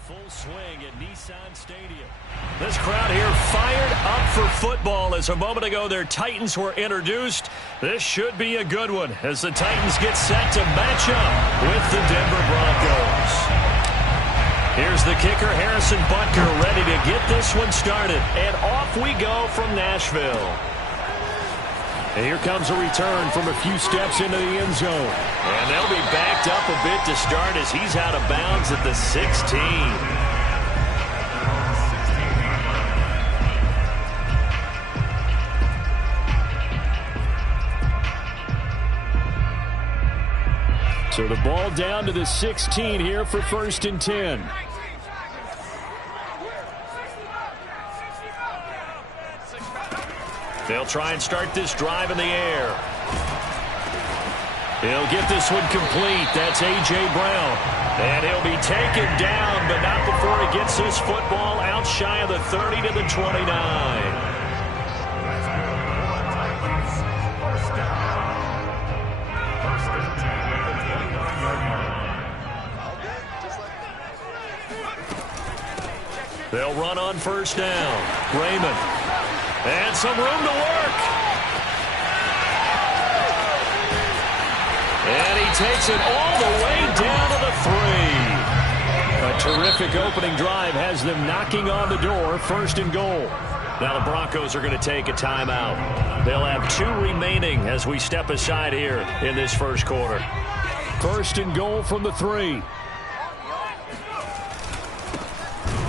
full swing at Nissan Stadium. This crowd here fired up for football as a moment ago their Titans were introduced. This should be a good one as the Titans get set to match up with the Denver Broncos. Here's the kicker, Harrison Butker, ready to get this one started. And off we go from Nashville. And here comes a return from a few steps into the end zone. And they'll be backed up a bit to start as he's out of bounds at the 16. So the ball down to the 16 here for 1st and 10. They'll try and start this drive in the air. He'll get this one complete. That's A.J. Brown. And he'll be taken down, but not before he gets this football out shy of the 30 to the 29. They'll run on 1st down. Raymond. And some room to work. And he takes it all the way down to the 3. A terrific opening drive has them knocking on the door. 1st and goal. Now the Broncos are going to take a timeout. They'll have 2 remaining as we step aside here in this 1st quarter. 1st and goal from the 3.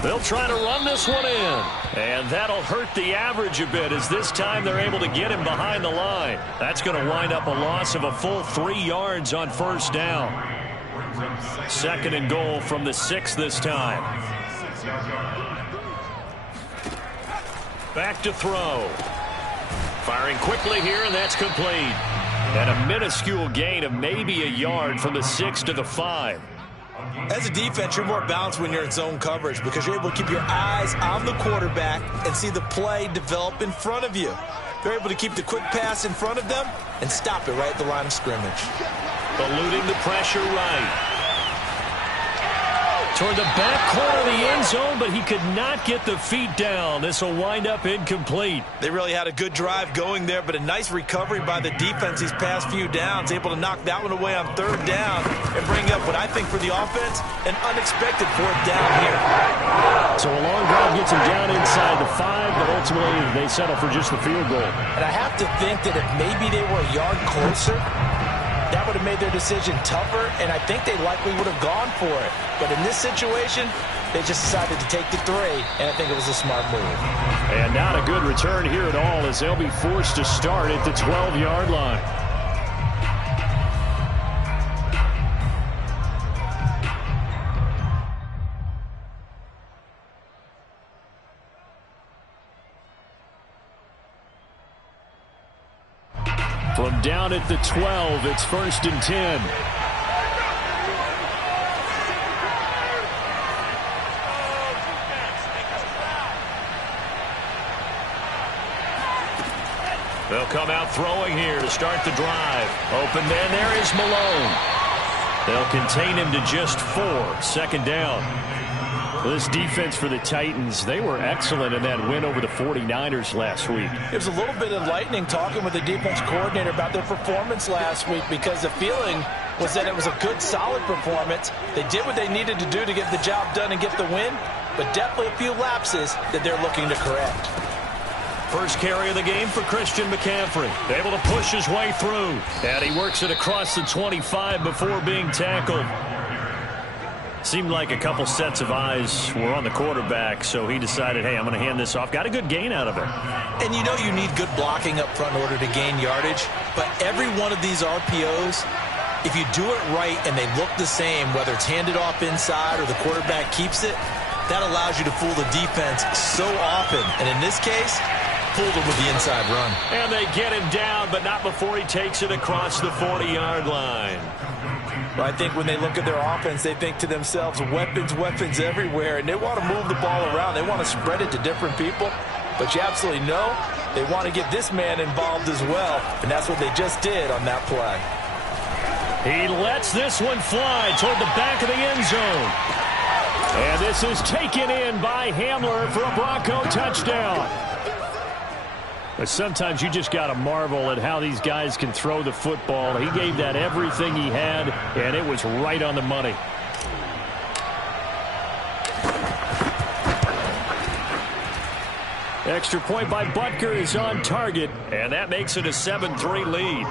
They'll try to run this one in. And that'll hurt the average a bit as this time they're able to get him behind the line. That's going to wind up a loss of a full 3 yards on 1st down. 2nd and goal from the 6 this time. Back to throw. Firing quickly here, and that's complete. And a minuscule gain of maybe a yard from the 6 to the 5. As a defense, you're more balanced when you're in zone coverage because you're able to keep your eyes on the quarterback and see the play develop in front of you. You're able to keep the quick pass in front of them and stop it right at the line of scrimmage. Eluding the pressure right. Toward the back corner of the end zone, but he could not get the feet down. This will wind up incomplete. They really had a good drive going there, but a nice recovery by the defense these past few downs. Able to knock that one away on 3rd down and bring up what I think for the offense, an unexpected 4th down here. So a long drive gets him down inside the 5, but ultimately they settle for just the field goal. And I have to think that if maybe they were a yard closer, that would have made their decision tougher, and I think they likely would have gone for it. But in this situation, they just decided to take the 3, and I think it was a smart move. And not a good return here at all as they'll be forced to start at the 12-yard line. From down at the 12, it's 1st and 10. They'll come out throwing here to start the drive. Open man, there is Malone. They'll contain him to just 4. 2nd down. This defense for the Titans, they were excellent in that win over the 49ers last week. It was a little bit enlightening talking with the defense coordinator about their performance last week because the feeling was that it was a good, solid performance. They did what they needed to do to get the job done and get the win, but definitely a few lapses that they're looking to correct. First carry of the game for Christian McCaffrey. Able to push his way through. And he works it across the 25 before being tackled. Seemed like a couple sets of eyes were on the quarterback, so he decided, hey, I'm going to hand this off. Got a good gain out of it. And you know you need good blocking up front in order to gain yardage, but every one of these RPOs, if you do it right and they look the same, whether it's handed off inside or the quarterback keeps it, that allows you to fool the defense so often. And in this case, fooled him with the inside run. And they get him down, but not before he takes it across the 40-yard line. Well, I think when they look at their offense, they think to themselves, weapons, weapons everywhere, and they want to move the ball around. They want to spread it to different people, but you absolutely know they want to get this man involved as well, and that's what they just did on that play. He lets this one fly toward the back of the end zone. And this is taken in by Hamler for a Bronco touchdown. But sometimes you just got to marvel at how these guys can throw the football. He gave that everything he had, and it was right on the money. Extra point by Butker is on target, and that makes it a 7-3 lead.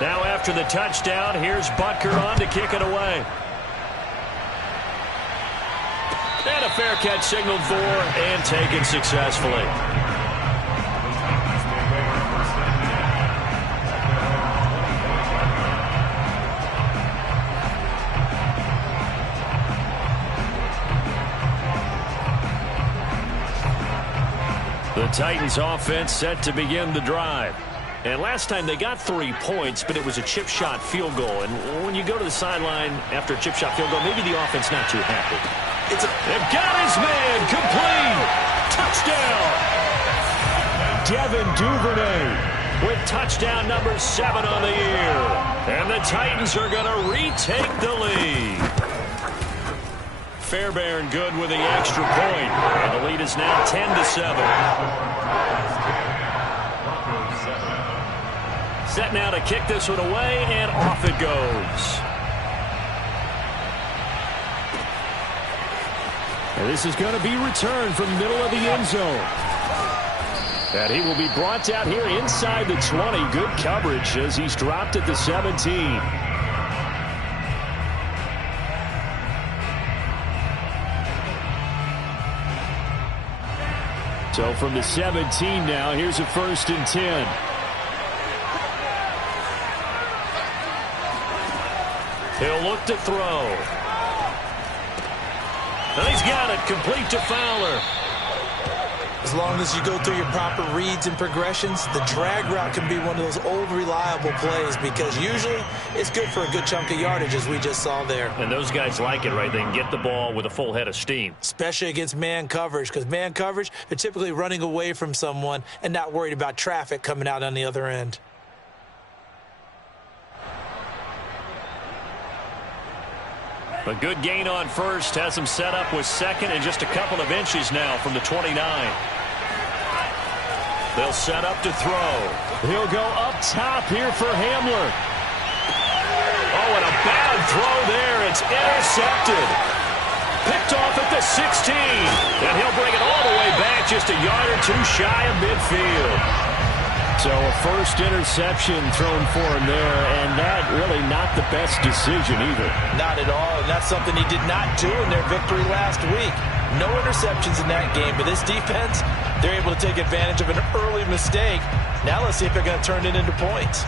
Now after the touchdown, here's Butker on to kick it away. And a fair catch signaled for and taken successfully. The Titans offense set to begin the drive. And last time they got 3 points, but it was a chip shot field goal. And when you go to the sideline after a chip shot field goal, maybe the offense not too happy. They've got his man complete. Touchdown. Devin Duvernay with touchdown number 7 on the year. And the Titans are going to retake the lead. Fairbairn good with the extra point. And the lead is now 10-7. Set now to kick this one away, and off it goes. And this is going to be returned from the middle of the end zone. And he will be brought down here inside the 20. Good coverage as he's dropped at the 17. So from the 17 now, here's a 1st and 10. He'll look to throw. And he's got it complete to Fowler. As long as you go through your proper reads and progressions, the drag route can be one of those old reliable plays because usually it's good for a good chunk of yardage as we just saw there. And those guys like it, right? They can get the ball with a full head of steam. Especially against man coverage because man coverage, they're typically running away from someone and not worried about traffic coming out on the other end. A good gain on first has him set up with 2nd and just a couple of inches now from the 29. They'll set up to throw. He'll go up top here for Hamler. Oh, and a bad throw there. It's intercepted. Picked off at the 16. And he'll bring it all the way back just a yard or 2 shy of midfield. So a first interception thrown for him there, and that really not the best decision either. Not at all, and that's something he did not do in their victory last week. No interceptions in that game, but this defense, they're able to take advantage of an early mistake. Now let's see if they're going to turn it into points.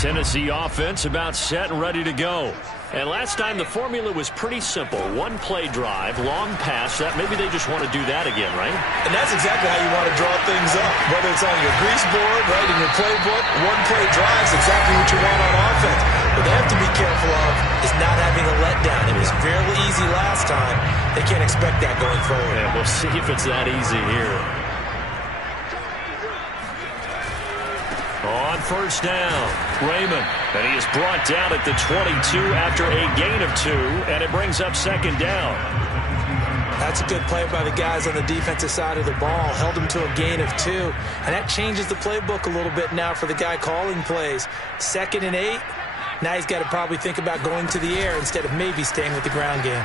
Tennessee offense about set and ready to go. And last time the formula was pretty simple. 1-play drive, long pass. That maybe they just want to do that again, right? And that's exactly how you want to draw things up. Whether it's on your grease board, right, in your playbook, 1-play drives exactly what you want on offense. What they have to be careful of is not having a letdown. It was fairly easy last time. They can't expect that going forward. Yeah, we'll see if it's that easy here. On first down, Raymond. And he is brought down at the 22 after a gain of 2, and it brings up 2nd down. That's a good play by the guys on the defensive side of the ball. Held him to a gain of 2, and that changes the playbook a little bit now for the guy calling plays. 2nd and 8. Now he's got to probably think about going to the air instead of maybe staying with the ground game.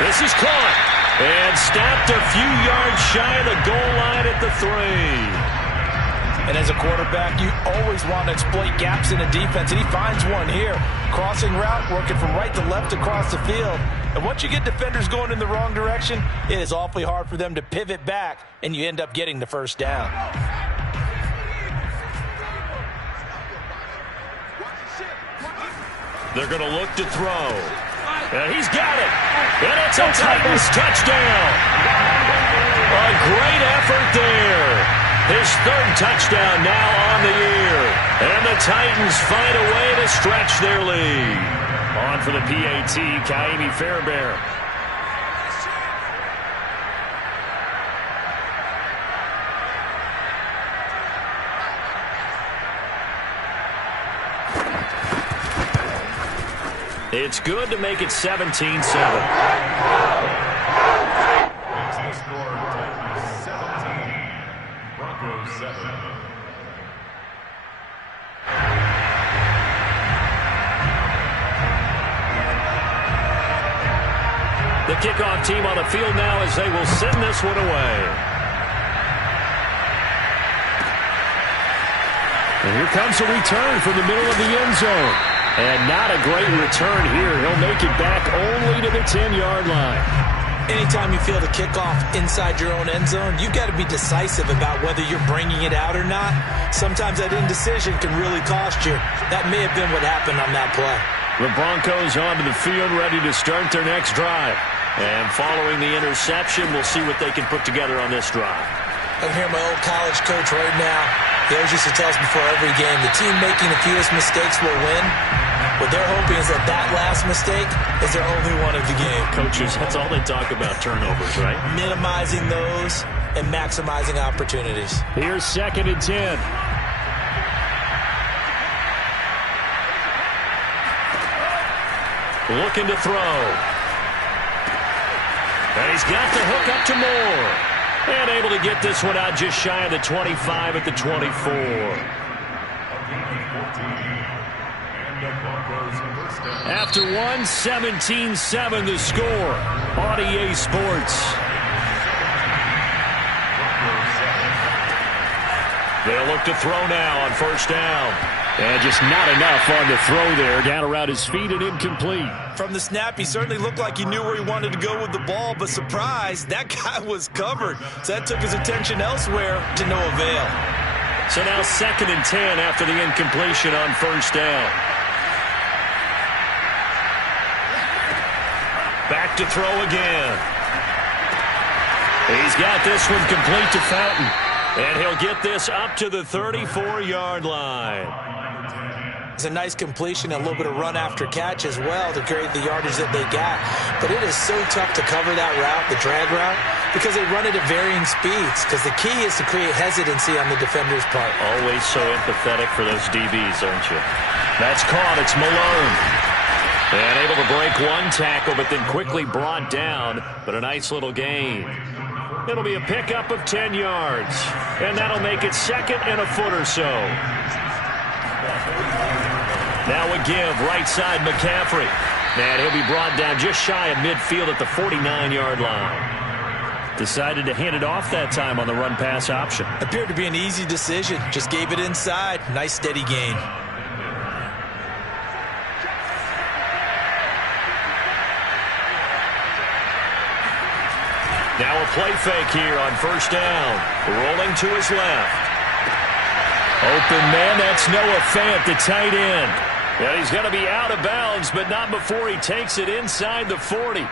This is caught. And stopped a few yards shy of the goal line at the 3. And as a quarterback, you always want to exploit gaps in a defense, and he finds one here. Crossing route, working from right to left across the field. And once you get defenders going in the wrong direction, it is awfully hard for them to pivot back, and you end up getting the first down. They're going to look to throw. And he's got it. And it's a Titans touchdown. A great effort there. His 3rd touchdown now on the year. And the Titans find a way to stretch their lead. On for the PAT, Kaimi Fairbairn. It's good to make it 17-7. The score, Titans 17, Broncos 7. The kickoff team on the field now as they will send this one away. And here comes a return from the middle of the end zone. And not a great return here. He'll make it back only to the 10-yard line. Anytime you feel the kickoff inside your own end zone, you've got to be decisive about whether you're bringing it out or not. Sometimes that indecision can really cost you. That may have been what happened on that play. The Broncos onto the field, ready to start their next drive. And following the interception, we'll see what they can put together on this drive. I can hear my old college coach right now. He always used to tell us before every game, the team making the fewest mistakes will win. What they're hoping is that that last mistake is their only one of the game. Coaches, that's all they talk about, turnovers, right? Minimizing those and maximizing opportunities. Here's 2nd and 10. Looking to throw. And he's got the hook up to Moore. And able to get this one out just shy of the 25 at the 24. After one, 17-7 the score on EA Sports. They'll look to throw now on 1st down. And just not enough on the throw there. Down around his feet and incomplete. From the snap, he certainly looked like he knew where he wanted to go with the ball, but surprise, that guy was covered. So that took his attention elsewhere to no avail. So now 2nd and 10 after the incompletion on 1st down. Back to throw again. He's got this one complete to Fountain. And he'll get this up to the 34-yard line. It's a nice completion and a little bit of run after catch as well to create the yardage that they got. But it is so tough to cover that route, the drag route, because they run it at varying speeds. Because the key is to create hesitancy on the defender's part. Always so empathetic for those DBs, aren't you? That's caught. It's Malone. And able to break one tackle, but then quickly brought down. But a nice little gain. It'll be a pickup of 10 yards. And that'll make it 2nd and a foot or so. Now a give, right side McCaffrey. And he'll be brought down just shy of midfield at the 49-yard line. Decided to hand it off that time on the run-pass option. Appeared to be an easy decision. Just gave it inside. Nice steady gain. Now a play fake here on 1st down. Rolling to his left. Open man, that's Noah Fant, the tight end. And he's going to be out of bounds, but not before he takes it inside the 40.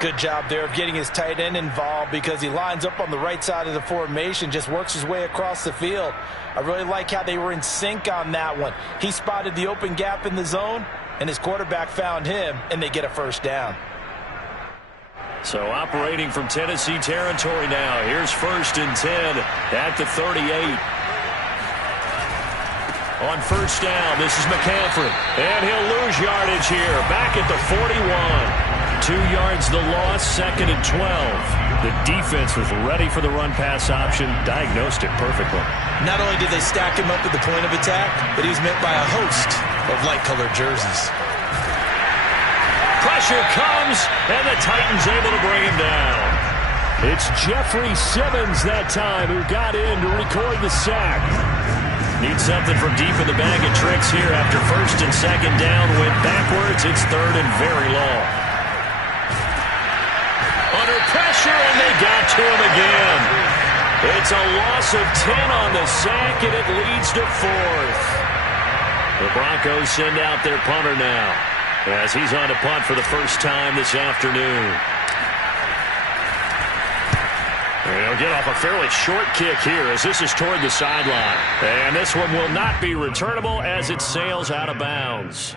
Good job there of getting his tight end involved because he lines up on the right side of the formation, just works his way across the field. I really like how they were in sync on that one. He spotted the open gap in the zone, and his quarterback found him, and they get a 1st down. So operating from Tennessee territory now. Here's 1st and 10 at the 38. On 1st down, this is McCaffrey. And he'll lose yardage here. Back at the 41. 2 yards the loss, 2nd and 12. The defense was ready for the run-pass option. Diagnosed it perfectly. Not only did they stack him up at the point of attack, but he was met by a host of light-colored jerseys. Pressure comes, and the Titans able to bring him down. It's Jeffrey Simmons that time who got in to record the sack. Need something from deep in the bag of tricks here after 1st and 2nd down. Went backwards. It's 3rd and very long. Under pressure, and they got to him again. It's a loss of 10 on the sack, and it leads to 4th. The Broncos send out their punter now, as he's on to punt for the first time this afternoon. And he'll get off a fairly short kick here as this is toward the sideline. And this one will not be returnable as it sails out of bounds.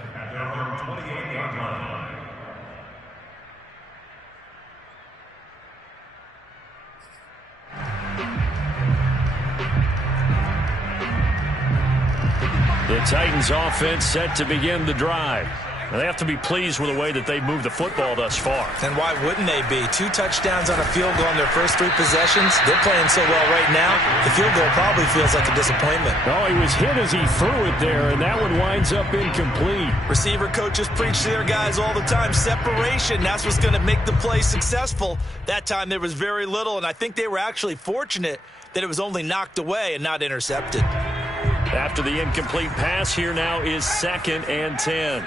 The Titans offense set to begin the drive. They have to be pleased with the way that they've moved the football thus far. And why wouldn't they be? 2 touchdowns on a field goal in their first 3 possessions. They're playing so well right now, the field goal probably feels like a disappointment. Oh, he was hit as he threw it there, and that one winds up incomplete. Receiver coaches preach to their guys all the time. Separation, that's what's going to make the play successful. That time there was very little, and I think they were actually fortunate that it was only knocked away and not intercepted. After the incomplete pass, here now is 2nd and 10.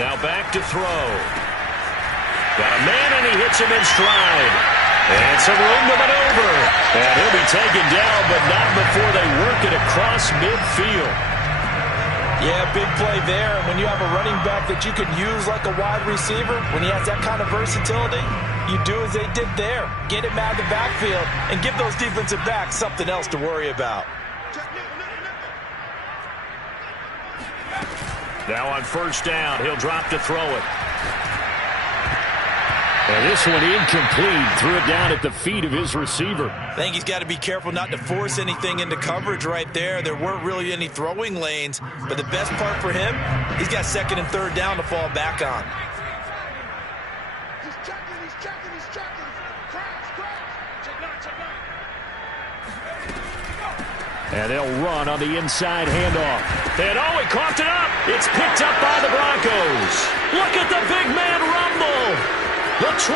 Now back to throw. Got a man, and he hits him in stride. And some room to maneuver. And he'll be taken down, but not before they work it across midfield. Yeah, big play there. And when you have a running back that you can use like a wide receiver, when he has that kind of versatility, you do as they did there. Get him out of the backfield and give those defensive backs something else to worry about. Now on 1st down, he'll drop to throw it. And this one incomplete. Threw it down at the feet of his receiver. I think he's got to be careful not to force anything into coverage right there. There weren't really any throwing lanes. But the best part for him, he's got 2nd and 3rd down to fall back on. He's checking. And they'll run on the inside handoff. And oh, he coughed it up. It's picked up by the Broncos. Look at the big man rumble. The 20.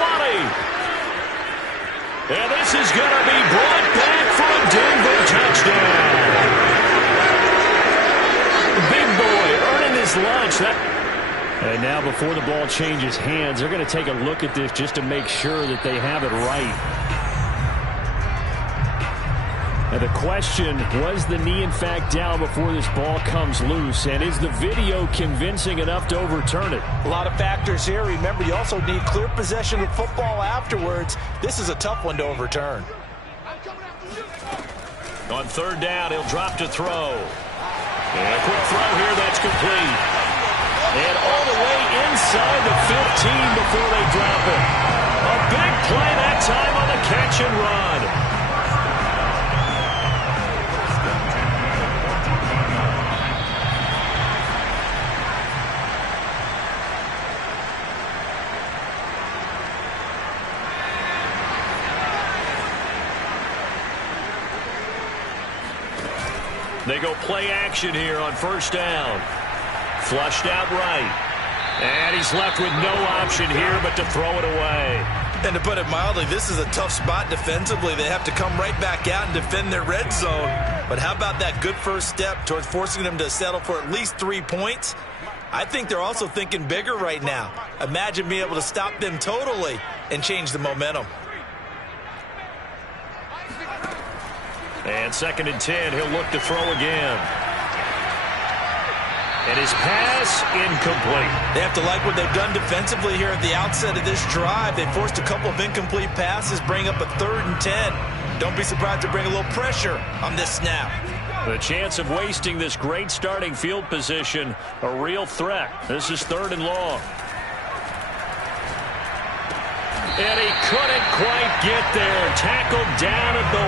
And this is going to be brought back for a Denver touchdown. Big boy earning his lunch. And now before the ball changes hands, they're going to take a look at this just to make sure that they have it right. And the question, was the knee in fact down before this ball comes loose? And is the video convincing enough to overturn it? A lot of factors here. Remember, you also need clear possession of football afterwards. This is a tough one to overturn. On 3rd down, he'll drop to throw. And a quick throw here, that's complete. And all the way inside the 15 before they drop it. A big play that time on the catch and run. They go play action here on 1st down. Flushed out right. And he's left with no option here but to throw it away. And to put it mildly, this is a tough spot defensively. They have to come right back out and defend their red zone. But how about that good first step towards forcing them to settle for at least 3 points? I think they're also thinking bigger right now. Imagine being able to stop them totally and change the momentum. And 2nd and 10, he'll look to throw again. And his pass incomplete. They have to like what they've done defensively here at the outset of this drive. They forced a couple of incomplete passes, bring up a 3rd and 10. Don't be surprised to bring a little pressure on this snap. The chance of wasting this great starting field position, a real threat. This is 3rd and long. And he couldn't quite get there. Tackled down at the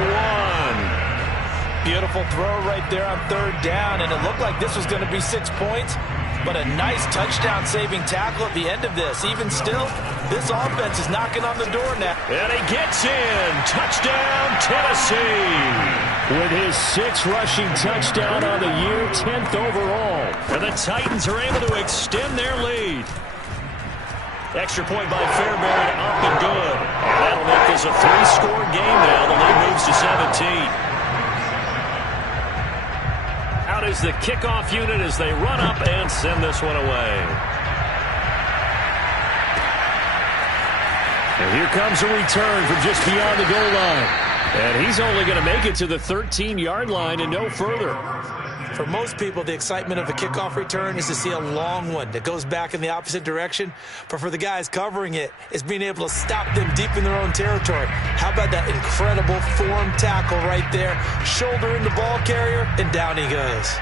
1. Beautiful throw right there on 3rd down, and it looked like this was going to be 6 points, but a nice touchdown-saving tackle at the end of this. Even still, this offense is knocking on the door now. And he gets in. Touchdown, Tennessee. With his 6th rushing touchdown on the year, 10th overall. And the Titans are able to extend their lead. Extra point by Fairbairn, up and good. And that'll make this a 3-score game now. The lead moves to 17. Out is the kickoff unit as they run up and send this one away. And here comes a return from just beyond the goal line. And he's only going to make it to the 13-yard line and no further. For most people, the excitement of a kickoff return is to see a long one that goes back in the opposite direction. But for the guys covering it, it's being able to stop them deep in their own territory. How about that incredible form tackle right there? Shoulder in the ball carrier, and down he goes.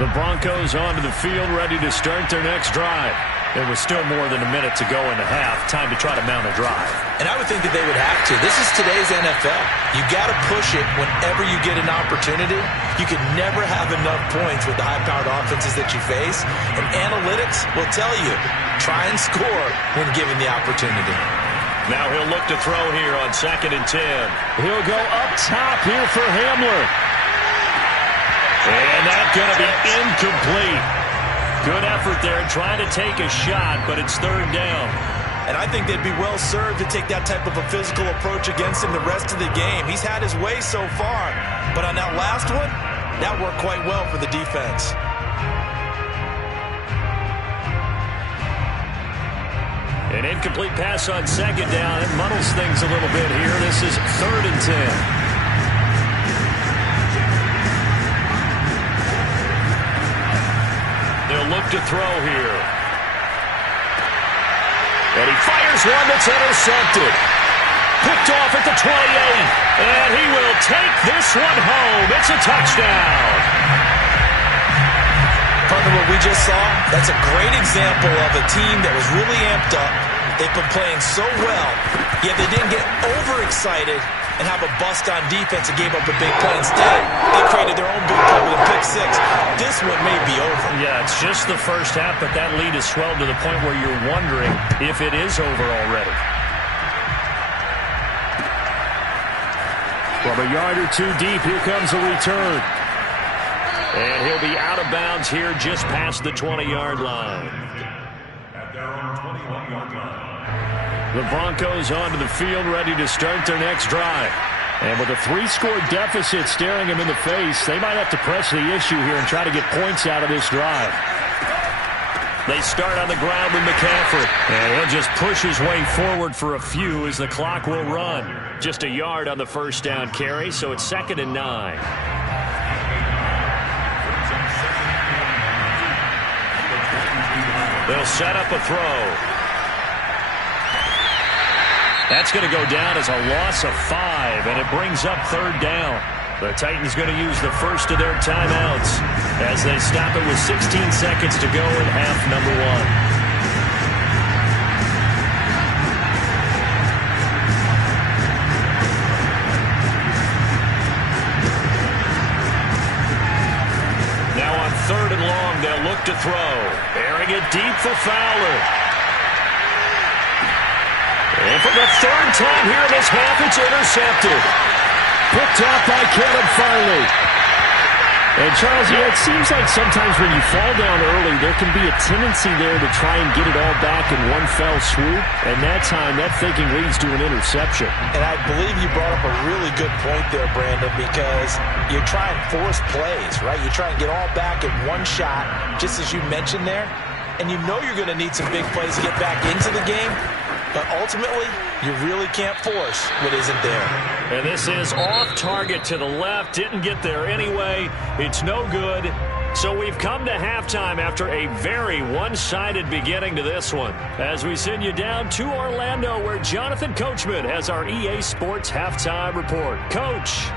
The Broncos onto the field, ready to start their next drive. There was still more than a minute to go in the half. Time to try to mount a drive. And I would think that they would have to. This is today's NFL. You got to push it whenever you get an opportunity. You can never have enough points with the high-powered offenses that you face. And analytics will tell you, try and score when given the opportunity. Now he'll look to throw here on 2nd and 10. He'll go up top here for Hamler. And that's going to be incomplete. Good effort there trying to take a shot, but it's 3rd down. And I think they'd be well served to take that type of a physical approach against him the rest of the game. He's had his way so far, but on that last one, that worked quite well for the defense. An incomplete pass on 2nd down. It muddles things a little bit here. This is 3rd and 10. They'll look to throw here. And he fires one that's intercepted. Picked off at the 28. And he will take this one home. It's a touchdown. Partner, what we just saw, that's a great example of a team that was really amped up. They've been playing so well, yet they didn't get overexcited and have a bust on defense and gave up a big play. Instead, they created their own big play with a pick six. This one may be over. Yeah, it's just the first half, but that lead has swelled to the point where you're wondering if it is over already. From a yard or two deep, here comes a return. And he'll be out of bounds here just past the 20-yard line. At their own 21-yard line. The Broncos onto the field, ready to start their next drive. And with a 3-score deficit staring them in the face, they might have to press the issue here and try to get points out of this drive. They start on the ground with McCaffrey. And he'll just push his way forward for a few as the clock will run. Just a yard on the first down carry, so it's 2nd and 9. They'll set up a throw. That's going to go down as a loss of 5, and it brings up 3rd down. The Titans going to use the first of their timeouts as they stop it with 16 seconds to go in half number 1. Now on 3rd and long, they'll look to throw. Airing it deep for Fowler. And for the 3rd time here in this half, it's intercepted. Picked off by Caleb Farley. And Charles, yeah, it seems like sometimes when you fall down early, there can be a tendency there to try and get it all back in one fell swoop. And that time, that thinking leads to an interception. And I believe you brought up a really good point there, Brandon, because you try and force plays, right? You try and get all back in one shot, just as you mentioned there. And you know you're going to need some big plays to get back into the game. But ultimately, you really can't force what isn't there. And this is off target to the left. Didn't get there anyway. It's no good. So we've come to halftime after a very one-sided beginning to this one. As we send you down to Orlando, where Jonathan Coachman has our EA Sports Halftime Report. Coach.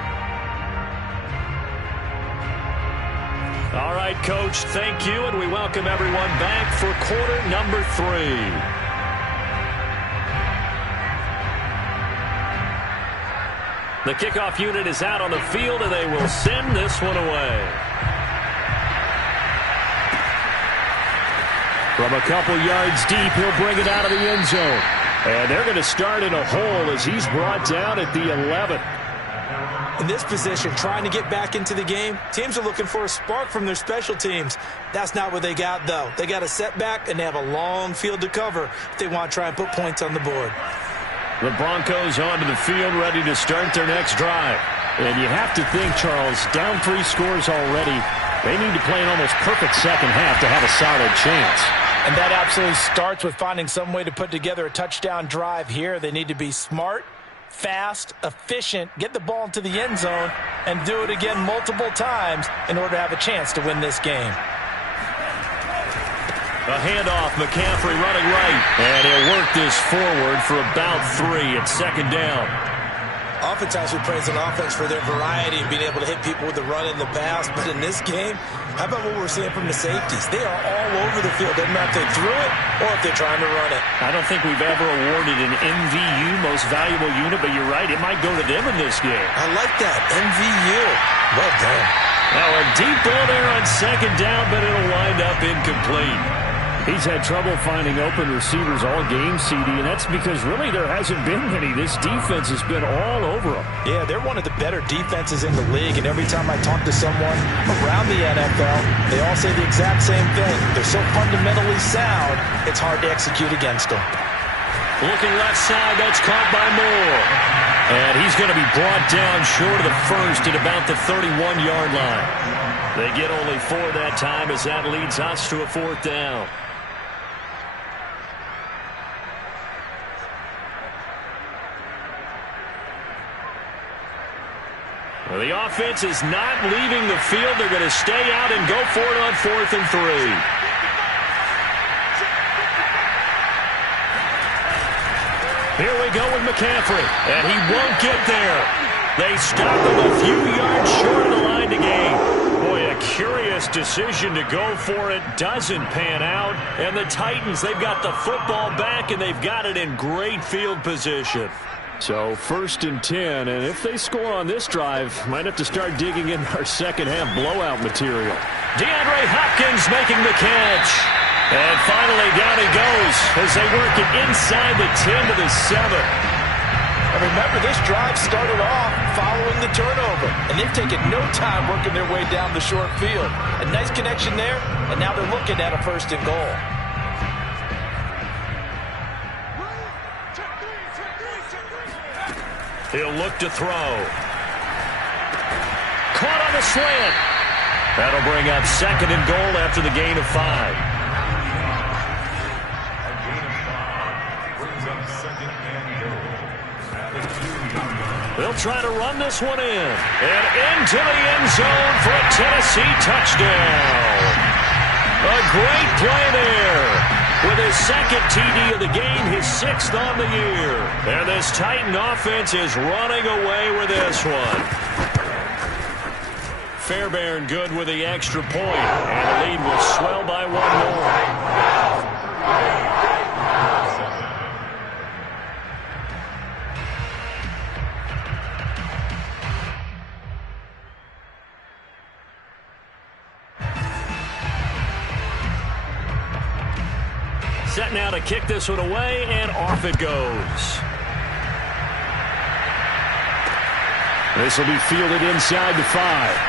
All right, Coach, thank you, and we welcome everyone back for quarter number 3. The kickoff unit is out on the field, and they will send this one away. From a couple yards deep, he'll bring it out of the end zone. And they're going to start in a hole as he's brought down at the 11. In this position, trying to get back into the game, teams are looking for a spark from their special teams. That's not what they got, though. They got a setback, and they have a long field to cover if they want to try and put points on the board. The Broncos onto the field, ready to start their next drive. And you have to think, Charles, down 3 scores already. They need to play an almost perfect second half to have a solid chance. And that absolutely starts with finding some way to put together a touchdown drive here. They need to be smart, fast, efficient, get the ball into the end zone, and do it again multiple times in order to have a chance to win this game. A handoff, McCaffrey running right. And he'll work this forward for about 3 at 2nd down. Oftentimes we praise an offense for their variety and being able to hit people with the run and the pass. But in this game, how about what we're seeing from the safeties? They are all over the field. Doesn't matter if they threw it or if they're trying to run it. I don't think we've ever awarded an MVU, most valuable unit, but you're right. It might go to them in this game. I like that. MVU. Well done. Now a deep ball there on second down, but it'll wind up incomplete. He's had trouble finding open receivers all game, CD, and that's because really there hasn't been many. This defense has been all over them. Yeah, they're one of the better defenses in the league, and every time I talk to someone around the NFL, they all say the exact same thing. They're so fundamentally sound, it's hard to execute against them. Looking left side, that's caught by Moore. And he's going to be brought down short of the first at about the 31-yard line. They get only 4 that time as that leads us to a 4th down. Well, the offense is not leaving the field. They're going to stay out and go for it on 4th and 3. Here we go with McCaffrey, and he won't get there. They stop him a few yards short of the line to gain. Boy, a curious decision to go for it. Doesn't pan out. And the Titans, they've got the football back, and they've got it in great field position. So 1st and 10, and if they score on this drive, might have to start digging in our second-half blowout material. DeAndre Hopkins making the catch. And finally, down he goes as they work it inside the 10 to the 7. And remember, this drive started off following the turnover, and they've taken no time working their way down the short field. A nice connection there, and now they're looking at a 1st and goal. He'll look to throw. Caught on the slant. That'll bring up 2nd and goal after the gain of 5. They'll try to run this one in. And into the end zone for a Tennessee touchdown. A great play there. With his 2nd TD of the game, his 6th on the year. And this Titan offense is running away with this one. Fairbairn good with the extra point. And the lead will swell by 1 more. Set now to kick this one away, and off it goes. This will be fielded inside the 5.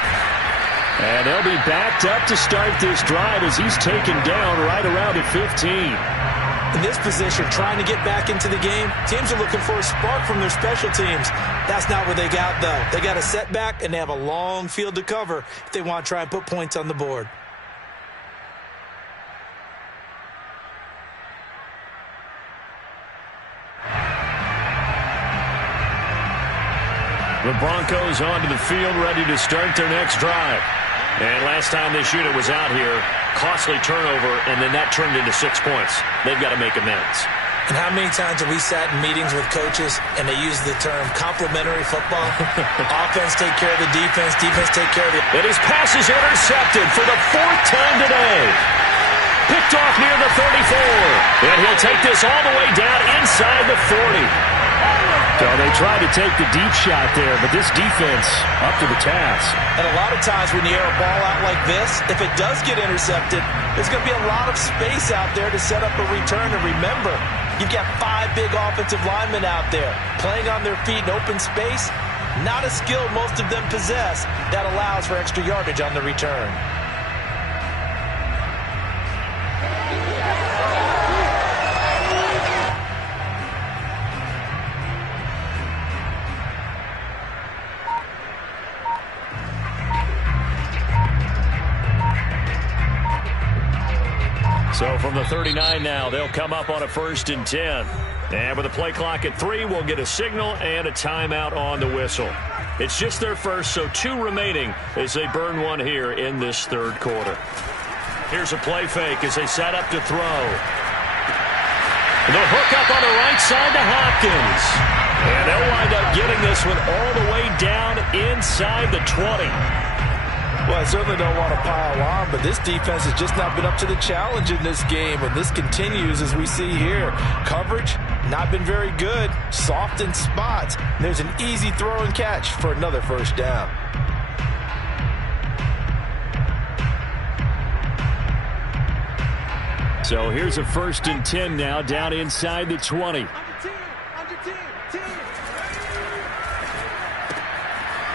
And they'll be backed up to start this drive as he's taken down right around at 15. In this position, trying to get back into the game, teams are looking for a spark from their special teams. That's not what they got, though. They got a setback, and they have a long field to cover if they want to try and put points on the board. The Broncos onto the field, ready to start their next drive. And last time this unit was out here, costly turnover, and then that turned into 6 points. They've got to make amends. And how many times have we sat in meetings with coaches and they use the term complementary football? Offense take care of the defense, defense take care of the... And his pass is intercepted for the 4th time today. Picked off near the 34. And he'll take this all the way down inside the 40. So they tried to take the deep shot there, but this defense up to the task. And a lot of times when you air a ball out like this, if it does get intercepted, there's going to be a lot of space out there to set up a return. And remember, you've got 5 big offensive linemen out there playing on their feet in open space. Not a skill most of them possess that allows for extra yardage on the return. So from the 39 now, they'll come up on a 1st and 10. And with a play clock at 3, we'll get a signal and a timeout on the whistle. It's just their first, so 2 remaining as they burn one here in this 3rd quarter. Here's a play fake as they set up to throw. The hook up on the right side to Hopkins. And they'll wind up getting this one all the way down inside the 20. Well, I certainly don't want to pile on, but this defense has just not been up to the challenge in this game, and this continues as we see here. Coverage, not been very good, soft in spots. And there's an easy throw and catch for another first down. So here's a 1st and 10 now down inside the 20.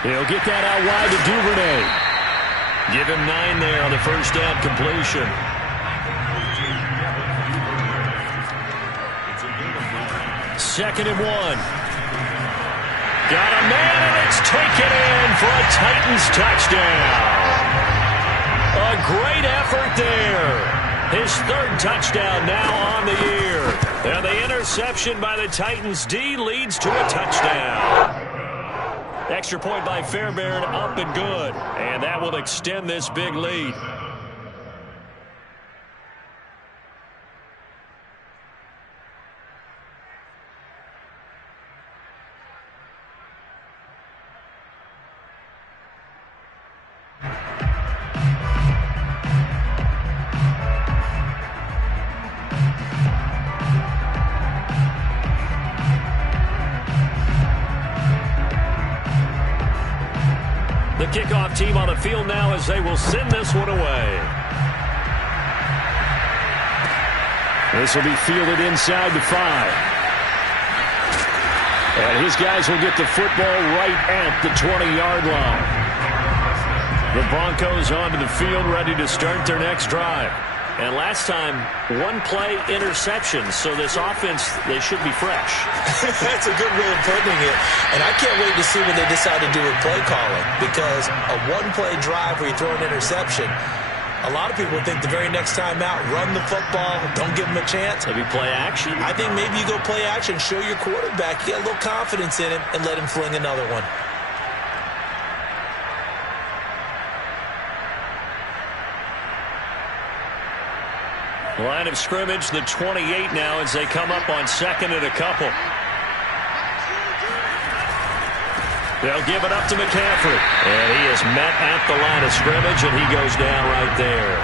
He'll get that out wide to Duvernay. Give him 9 there on the first down completion. Second and 1. Got a man, and it's taken in for a Titans touchdown. A great effort there. His 3rd touchdown now on the year. And the interception by the Titans D leads to a touchdown. Extra point by Fairbairn, up and good. And that will extend this big lead. The kickoff team on the field now as they will send this one away. This will be fielded inside the 5. And his guys will get the football right at the 20-yard line. The Broncos onto the field ready to start their next drive. And last time, 1-play interception, so this offense, they should be fresh. That's a good way of putting it. And I can't wait to see what they decide to do with play calling, because a 1-play drive where you throw an interception, a lot of people think the very next time out, run the football, don't give them a chance. Maybe play action? I think maybe you go play action, show your quarterback, get a little confidence in him, and let him fling another one. Line of scrimmage, the 28 now as they come up on 2nd and a couple. They'll give it up to McCaffrey. And he is met at the line of scrimmage, and he goes down right there.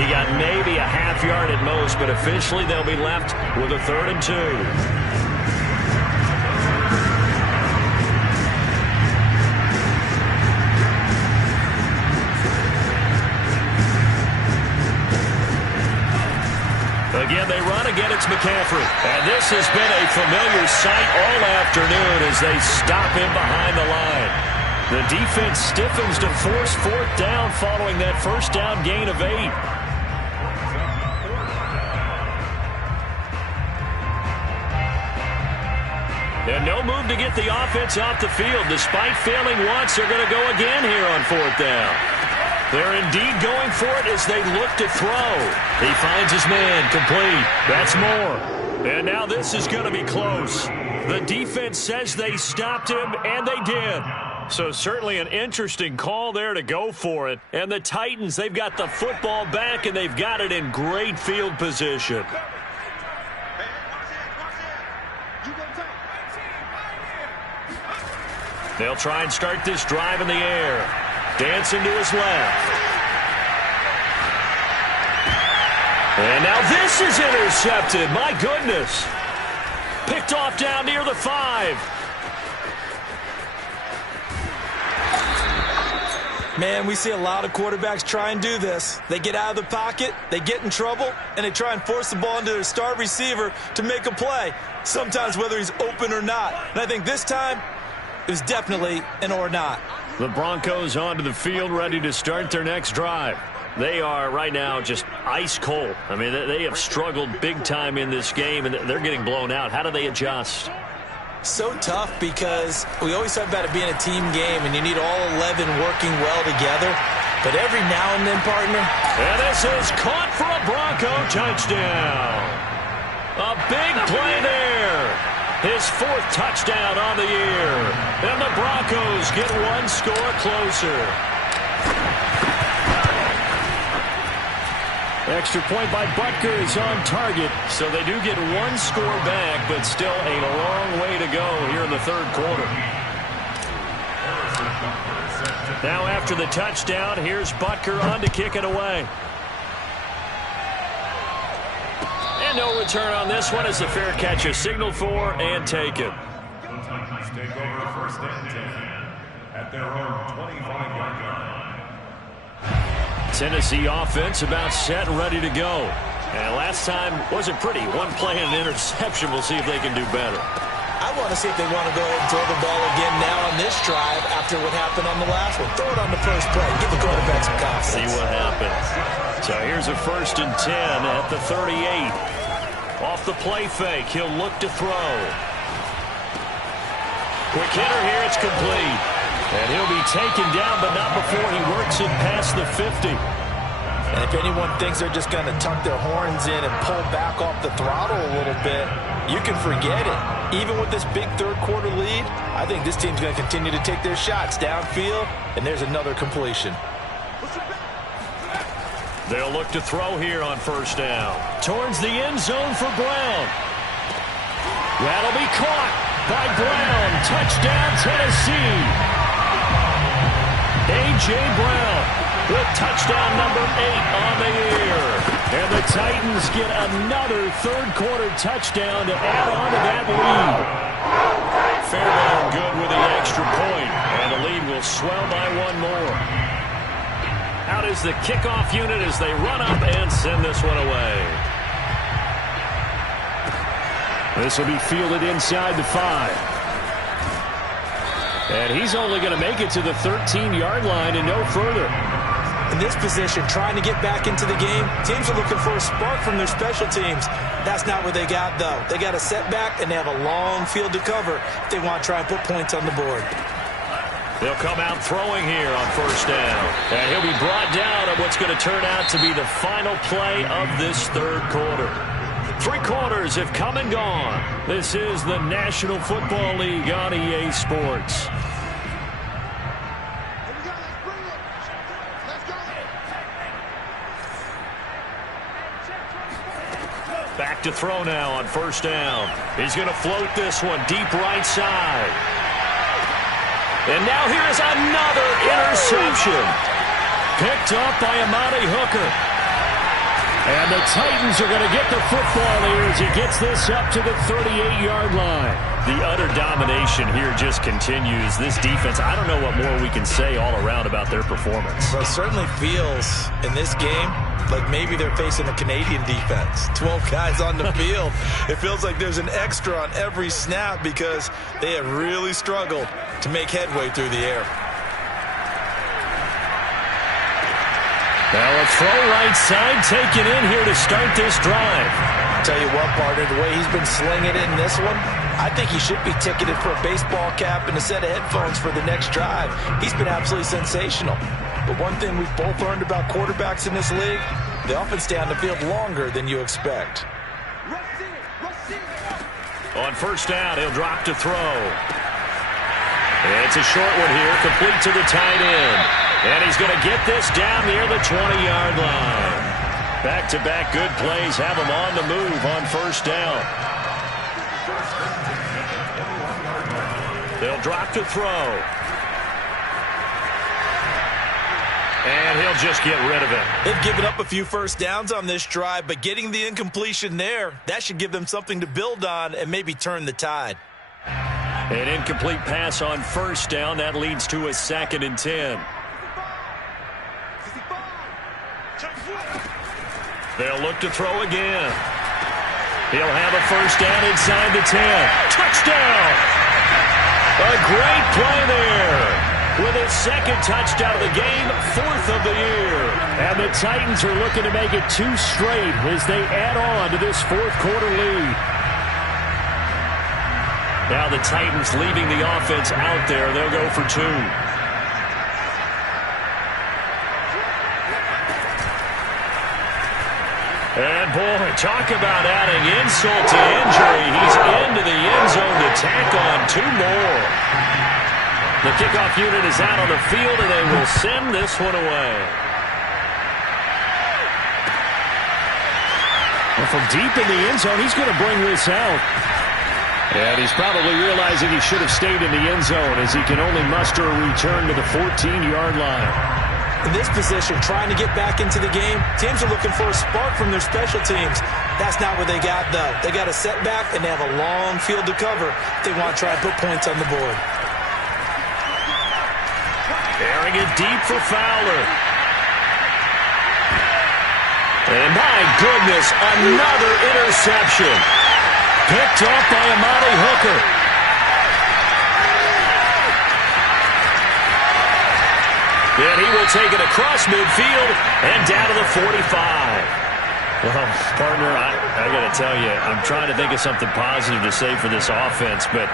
He got maybe a half yard at most, but officially they'll be left with a 3rd and 2. Again, they run. Again, it's McCaffrey. And this has been a familiar sight all afternoon as they stop him behind the line. The defense stiffens to force 4th down following that first down gain of 8. And no move to get the offense off the field. Despite failing once, they're going to go again here on 4th down. They're indeed going for it as they look to throw. He finds his man, complete. That's more. And now this is going to be close. The defense says they stopped him, and they did. So certainly an interesting call there to go for it. And the Titans, they've got the football back, and they've got it in great field position. They'll try and start this drive in the air. Dancing to his left. And now this is intercepted. My goodness. Picked off down near the 5. Man, we see a lot of quarterbacks try and do this. They get out of the pocket, they get in trouble, and they try and force the ball into their star receiver to make a play, sometimes whether he's open or not. And I think this time, it was definitely an or not. The Broncos onto the field ready to start their next drive. They are right now just ice cold. I mean, they have struggled big time in this game, and they're getting blown out. How do they adjust? So tough because we always talk about it being a team game, and you need all 11 working well together. But every now and then, partner. And this is caught for a Bronco touchdown. A big play there. His 4th touchdown on the year. And the Broncos get one score closer. Extra point by Butker is on target, so they do get one score back, but still a long way to go here in the third quarter. Now after the touchdown, here's Butker on to kick it away. And no return on this one as the fair catch is signaled for and taken. The Titans take over first and 10 at their own 25-yard line. Tennessee offense about set and ready to go. And last time wasn't pretty. One play and an interception. We'll see if they can do better. I want to see if they want to go ahead and throw the ball again now on this drive after what happened on the last one. Throw it on the first play. Give the quarterback some confidence. See what happens. So here's a 1st and 10 at the 38. Off the play fake, he'll look to throw. Quick hitter here, it's complete. And he'll be taken down, but not before he works it past the 50. And if anyone thinks they're just going to tuck their horns in and pull back off the throttle a little bit, you can forget it. Even with this big third quarter lead, I think this team's going to continue to take their shots downfield, and there's another completion. They'll look to throw here on 1st down. Towards the end zone for Brown. That'll be caught by Brown. Touchdown, Tennessee. A.J. Brown with touchdown number 8 on the year. And the Titans get another third quarter touchdown to add on to that lead. Fairbairn good with the extra point, and the lead will swell by one more. Out is the kickoff unit as they run up and send this one away. This will be fielded inside the 5. And he's only going to make it to the 13-yard line and no further. In this position, trying to get back into the game, teams are looking for a spark from their special teams. That's not what they got, though. They got a setback, and they have a long field to cover if they want to try and put points on the board. They'll come out throwing here on 1st down. And he'll be brought down at what's going to turn out to be the final play of this third quarter. 3 quarters have come and gone. This is the National Football League on EA Sports. Back to throw now on 1st down. He's going to float this one deep right side. And now here is another interception. Picked up by Amani Hooker. And the Titans are going to get the football here as he gets this up to the 38-yard line. The utter domination here just continues. This defense, I don't know what more we can say all around about their performance. Well, it certainly feels in this game like maybe they're facing a Canadian defense. 12 guys on the field. It feels like there's an extra on every snap because they have really struggled to make headway through the air. Now a throw right side taken in here to start this drive. Tell you what, partner, the way he's been slinging it in this one, I think he should be ticketed for a baseball cap and a set of headphones for the next drive. He's been absolutely sensational. But one thing we've both learned about quarterbacks in this league, they often stay on the field longer than you expect. On 1st down, he'll drop to throw. It's a short one here, complete to the tight end. And he's going to get this down near the 20-yard line. Back-to-back good plays have him on the move on 1st down. They'll drop to throw. And he'll just get rid of it. They've given up a few 1st downs on this drive, but getting the incompletion there, that should give them something to build on and maybe turn the tide. An incomplete pass on 1st down. That leads to a 2nd and 10. They'll look to throw again. He'll have a 1st down inside the 10. Touchdown! A great play there. With his 2nd touchdown of the game, 4th of the year. And the Titans are looking to make it 2 straight as they add on to this 4th quarter lead. Now the Titans leaving the offense out there. They'll go for 2. And, boy, talk about adding insult to injury. He's into the end zone to tack on 2 more. The kickoff unit is out on the field, and they will send this one away. And from deep in the end zone, he's going to bring this out. And he's probably realizing he should have stayed in the end zone as he can only muster a return to the 14-yard line. In this position, trying to get back into the game, teams are looking for a spark from their special teams. That's not what they got, though. They got a setback, and they have a long field to cover if they want to try and put points on the board. Airing it deep for Fowler. And my goodness, another interception. Picked off by Amani Hooker. And he will take it across midfield and down to the 45. Well, partner, I got to tell you, I'm trying to think of something positive to say for this offense, but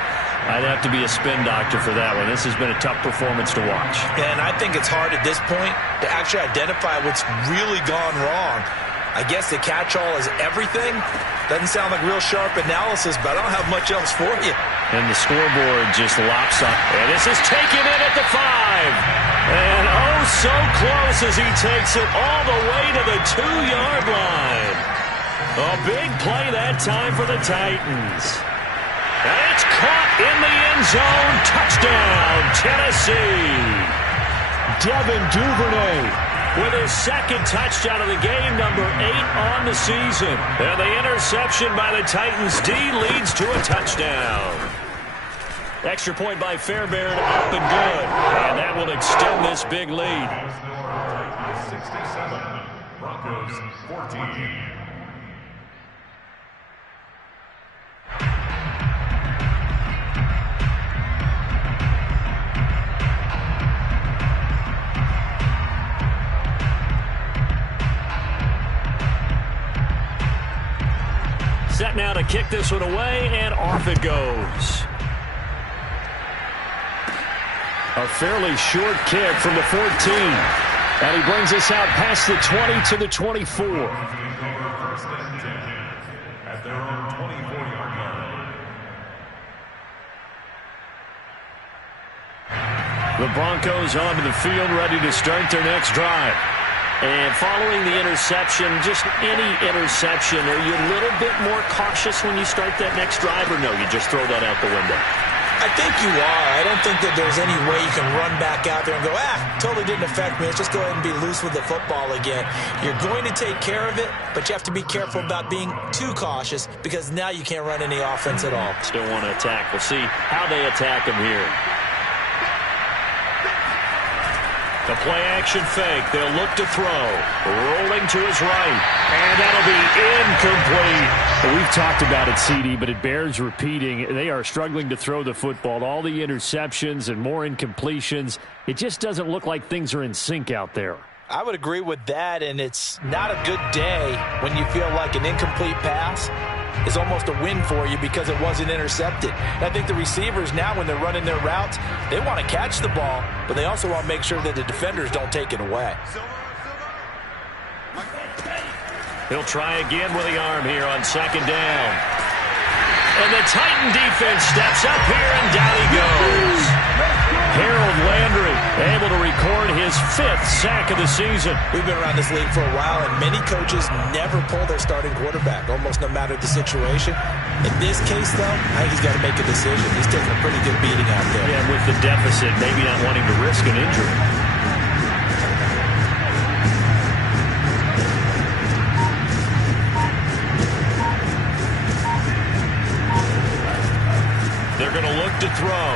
I'd have to be a spin doctor for that one. This has been a tough performance to watch. And I think it's hard at this point to actually identify what's really gone wrong. I guess the catch-all is everything. Doesn't sound like real sharp analysis, but I don't have much else for you. And the scoreboard just lops up. And this is taken in at the 5. And oh, so close as he takes it all the way to the 2-yard line. A big play that time for the Titans. And it's caught in the end zone. Touchdown, Tennessee. Devin Duvernay with his second touchdown of the game, number 8 on the season. And the interception by the Titans D leads to a touchdown. Extra point by Fairbairn, up and good. And that will extend this big lead. 67, Broncos 14. Set now to kick this one away, and off it goes. A fairly short kick from the 14. And he brings us out past the 20 to the 24. At their own 24-yard line. The Broncos onto the field, ready to start their next drive. And following the interception, just any interception, are you a little bit more cautious when you start that next drive, or no, you just throw that out the window? I think you are. I don't think that there's any way you can run back out there and go, totally didn't affect me. Let's just go ahead and be loose with the football again. You're going to take care of it, but you have to be careful about being too cautious because now you can't run any offense at all. Still want to attack. We'll see how they attack him here. The play-action fake. They'll look to throw. Rolling to his right. And that'll be incomplete. We've talked about it, CD, but it bears repeating. They are struggling to throw the football. All the interceptions and more incompletions. It just doesn't look like things are in sync out there. I would agree with that, and it's not a good day when you feel like an incomplete pass is almost a win for you because it wasn't intercepted. And I think the receivers now, when they're running their routes, they want to catch the ball, but they also want to make sure that the defenders don't take it away. He'll try again with the arm here on second down. And the Titan defense steps up here, and down he goes. Harold Landry able to record his 5th sack of the season. We've been around this league for a while, and many coaches never pull their starting quarterback, almost no matter the situation. In this case, though, I think he's got to make a decision. He's taking a pretty good beating out there. Yeah, with the deficit, maybe not wanting to risk an injury. They're going to look to throw.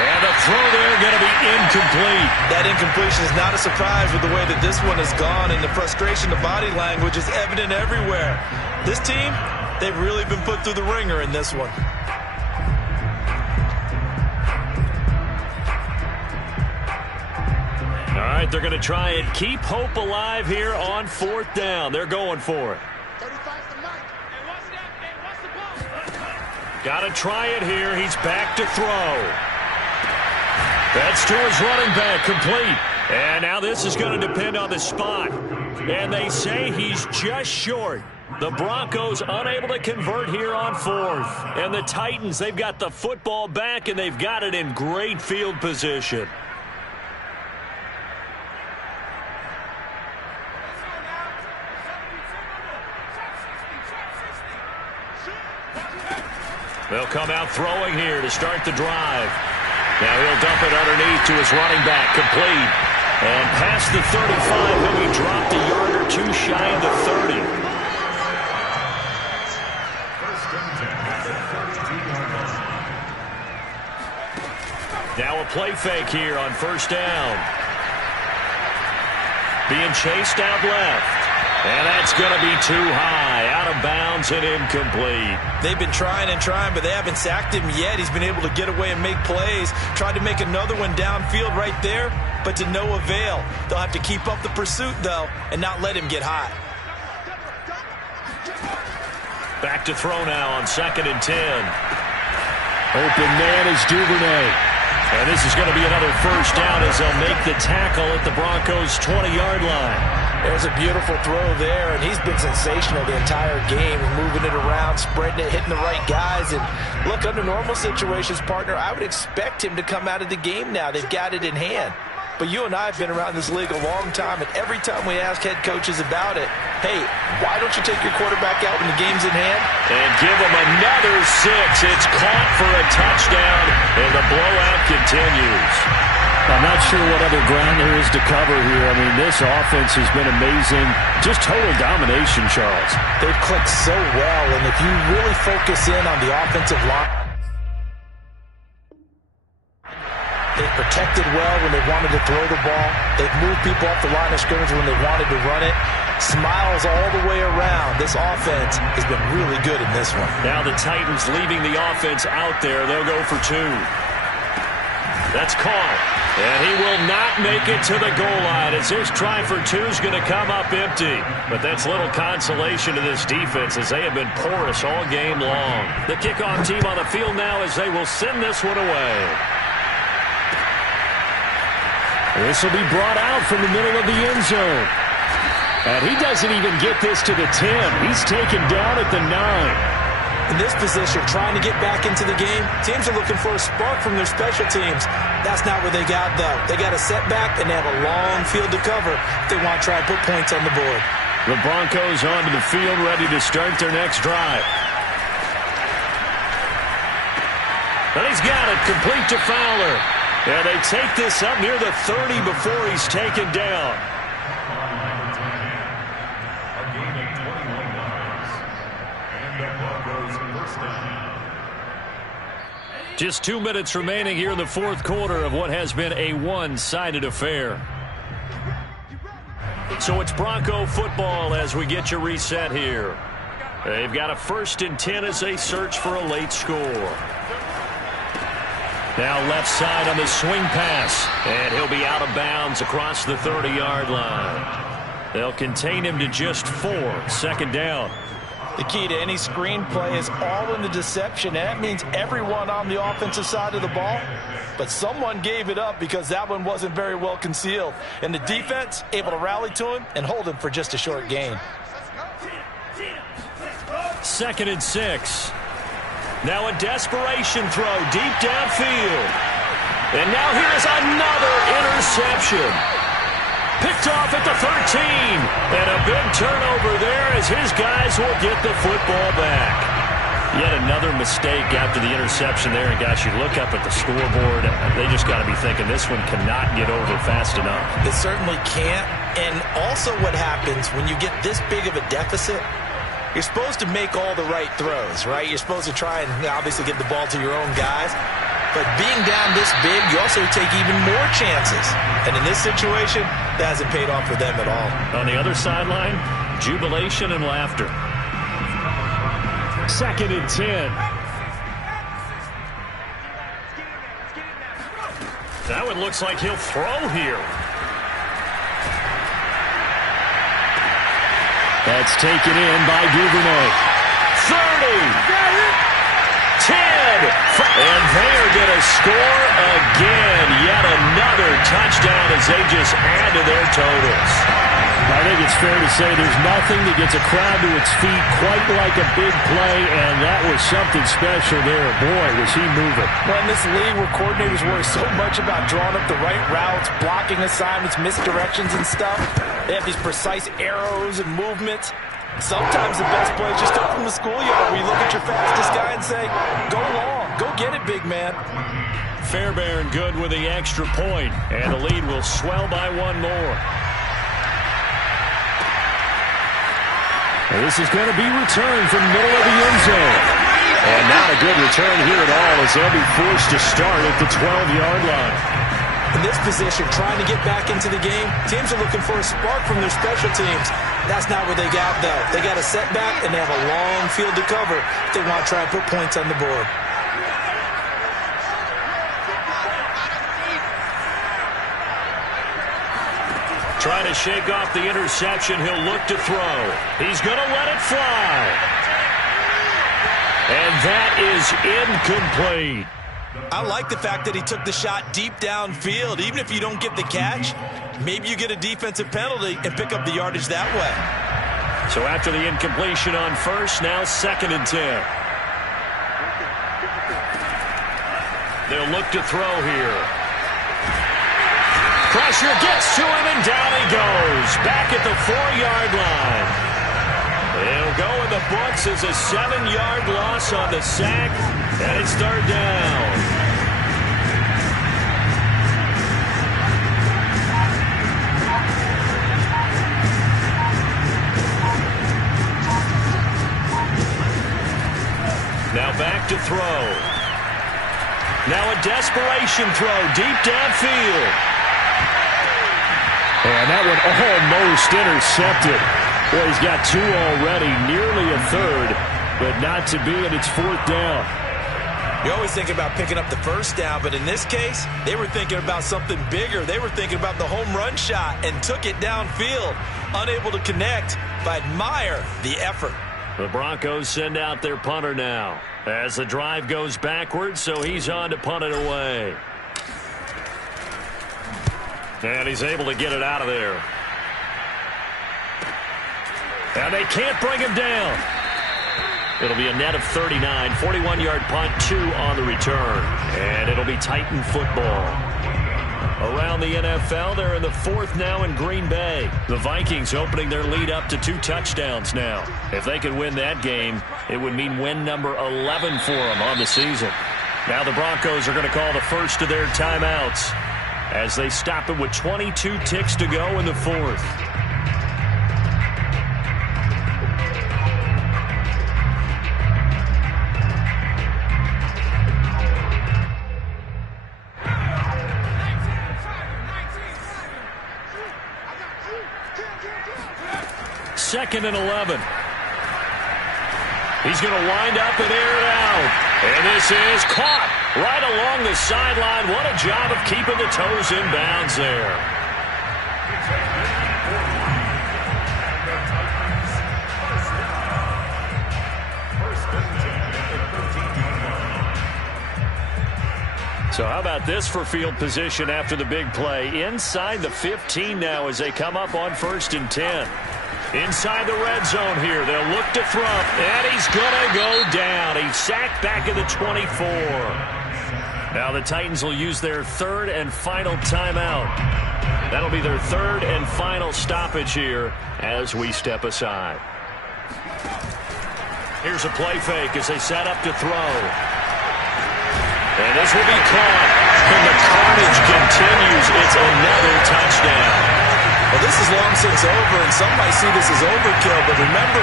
And the throw there going to be incomplete. That incompletion is not a surprise with the way that this one has gone, and the frustration, the body language is evident everywhere. This team, they've really been put through the ringer in this one. All right, they're going to try and keep hope alive here on 4th down. They're going for it. Got to try it here. He's back to throw. That's to his running back, complete. And now this is going to depend on the spot. And they say he's just short. The Broncos unable to convert here on 4th. And the Titans, they've got the football back, and they've got it in great field position. They'll come out throwing here to start the drive. Now he'll dump it underneath to his running back, complete. And past the 35, he'll be dropped a yard or two shy of the 30. Now a play fake here on first down. Being chased out left. And that's going to be too high. Out of bounds and incomplete. They've been trying and trying, but they haven't sacked him yet. He's been able to get away and make plays. Tried to make another one downfield right there, but to no avail. They'll have to keep up the pursuit, though, and not let him get hot. Back to throw now on 2nd and 10. Open man is Duvernay. And this is going to be another first down as they'll make the tackle at the Broncos' 20-yard line. There's a beautiful throw there, and he's been sensational the entire game, moving it around, spreading it, hitting the right guys. And look, under normal situations, partner, I would expect him to come out of the game now. They've got it in hand. But you and I have been around this league a long time, and every time we ask head coaches about it, hey, why don't you take your quarterback out when the game's in hand? And give him another 6. It's caught for a touchdown, and the blowout continues. I'm not sure what other ground there is to cover here. I mean, this offense has been amazing. Just total domination, Charles. They've clicked so well, and if you really focus in on the offensive line, they've protected well when they wanted to throw the ball. They've moved people off the line of scrimmage when they wanted to run it. Smiles all the way around. This offense has been really good in this one. Now the Titans leaving the offense out there. They'll go for 2. That's caught. And he will not make it to the goal line as this try for 2 is going to come up empty. But that's little consolation to this defense as they have been porous all game long. The kickoff team on the field now as they will send this one away. This will be brought out from the middle of the end zone. And he doesn't even get this to the 10. He's taken down at the 9. In this position, trying to get back into the game, teams are looking for a spark from their special teams. That's not what they got, though. They got a setback, and they have a long field to cover if they want to try and put points on the board. The Broncos onto the field, ready to start their next drive. And he's got it, complete to Fowler. And they take this up near the 30 before he's taken down. Just 2 minutes remaining here in the fourth quarter of what has been a one-sided affair. So it's Bronco football as we get you reset here. They've got a 1st and 10 as they search for a late score. Now left side on the swing pass. And he'll be out of bounds across the 30-yard line. They'll contain him to just 4. 2nd down. The key to any screenplay is all in the deception, and that means everyone on the offensive side of the ball. But someone gave it up because that one wasn't very well concealed. And the defense able to rally to him and hold him for just a short gain. 2nd and 6. Now a desperation throw deep downfield. And now here's another interception. Picked off at the 13. And a big turnover there as his guys will get the football back. Yet another mistake after the interception there. And gosh, you look up at the scoreboard, they just got to be thinking this one cannot get over fast enough. It certainly can't. And also what happens when you get this big of a deficit, you're supposed to make all the right throws, right? You're supposed to try and obviously get the ball to your own guys. But being down this big, you also take even more chances. And in this situation, that hasn't paid off for them at all. On the other sideline, jubilation and laughter. 2nd and 10. That one looks like he'll throw here. That's taken in by Duvernay. 30. 10. And they are going to score again. Yet another touchdown as they just add to their totals. I think it's fair to say there's nothing that gets a crowd to its feet quite like a big play, and that was something special there. Boy, was he moving. Well, in this league where coordinators worry so much about drawing up the right routes, blocking assignments, misdirections and stuff, they have these precise arrows and movements. Sometimes the best play is just up from the schoolyard where you look at your fastest guy and say, go long, go get it, big man. Fairbairn good with the extra point, and the lead will swell by one more. And this is going to be returned from the middle of the end zone. And not a good return here at all as they'll be forced to start at the 12-yard line. In this position, trying to get back into the game, teams are looking for a spark from their special teams. That's not what they got, though. They got a setback, and they have a long field to cover if they want to try and put points on the board. Trying to shake off the interception. He'll look to throw. He's going to let it fly. And that is incomplete. I like the fact that he took the shot deep downfield. Even if you don't get the catch, maybe you get a defensive penalty and pick up the yardage that way. So after the incompletion on first, now 2nd and 10. They'll look to throw here. Pressure gets to him, and down he goes. Back at the 4-yard line. He'll go in the books as a 7-yard loss on the sack, and it's 3rd down. Now back to throw. Now a desperation throw deep downfield. And that one almost intercepted. Boy, he's got 2 already, nearly a 3rd, but not to be, and it's 4th down. You always think about picking up the first down, but in this case, they were thinking about something bigger. They were thinking about the home run shot and took it downfield. Unable to connect, but admire the effort. The Broncos send out their punter now as the drive goes backwards, so he's on to punt it away. And he's able to get it out of there. And they can't bring him down. It'll be a net of 39, 41-yard punt, 2 on the return. And it'll be Titan football. Around the NFL, they're in the 4th now in Green Bay. The Vikings opening their lead up to 2 touchdowns now. If they could win that game, it would mean win number 11 for them on the season. Now the Broncos are going to call the first of their timeouts as they stop it with 22 ticks to go in the 4th. Second and 11. He's going to wind up and air it out. And this is caught right along the sideline. What a job of keeping the toes in bounds there. So how about this for field position after the big play? Inside the 15 now as they come up on 1st and 10. Inside the red zone here. They'll look to throw. And he's going to go down. He's sacked back at the 24. Now the Titans will use their 3rd and final timeout. That'll be their 3rd and final stoppage here as we step aside. Here's a play fake as they set up to throw. And this will be caught. And the carnage continues. It's another touchdown. Well, this is long since over, and some might see this as overkill, but remember,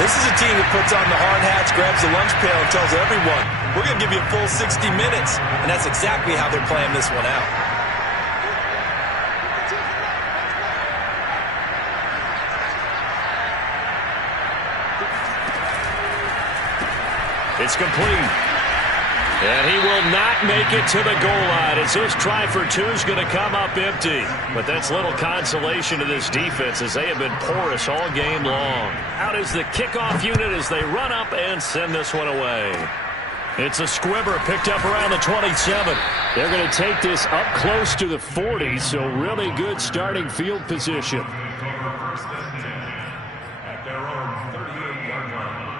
this is a team that puts on the hard hats, grabs the lunch pail, and tells everyone, we're going to give you a full 60 minutes, and that's exactly how they're playing this one out. It's complete. And he will not make it to the goal line as this try for 2 is going to come up empty. But that's little consolation to this defense as they have been porous all game long. Out is the kickoff unit as they run up and send this one away. It's a squibber picked up around the 27. They're going to take this up close to the 40, so really good starting field position. At their own 38-yard line.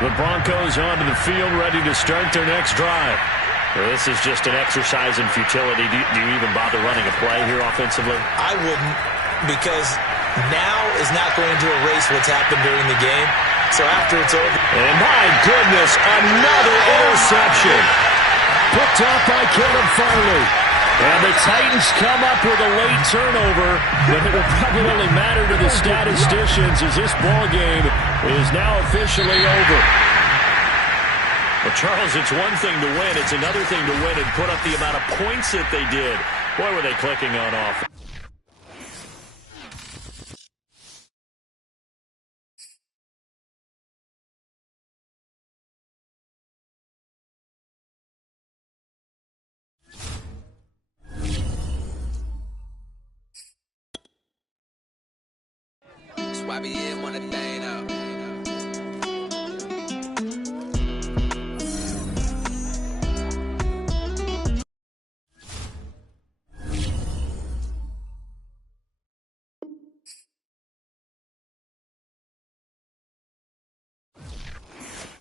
The Broncos onto the field, ready to start their next drive. This is just an exercise in futility. Do you even bother running a play here offensively? I wouldn't, because now is not going to erase what's happened during the game. So after it's over. And my goodness, another interception. Picked off by Caleb Farley. And the Titans come up with a late turnover, but it will probably only matter to the statisticians as this ball game is now officially over. Well, Charles, it's one thing to win. It's another thing to win and put up the amount of points that they did. Boy, were they clicking on offense. YBM on the thing up.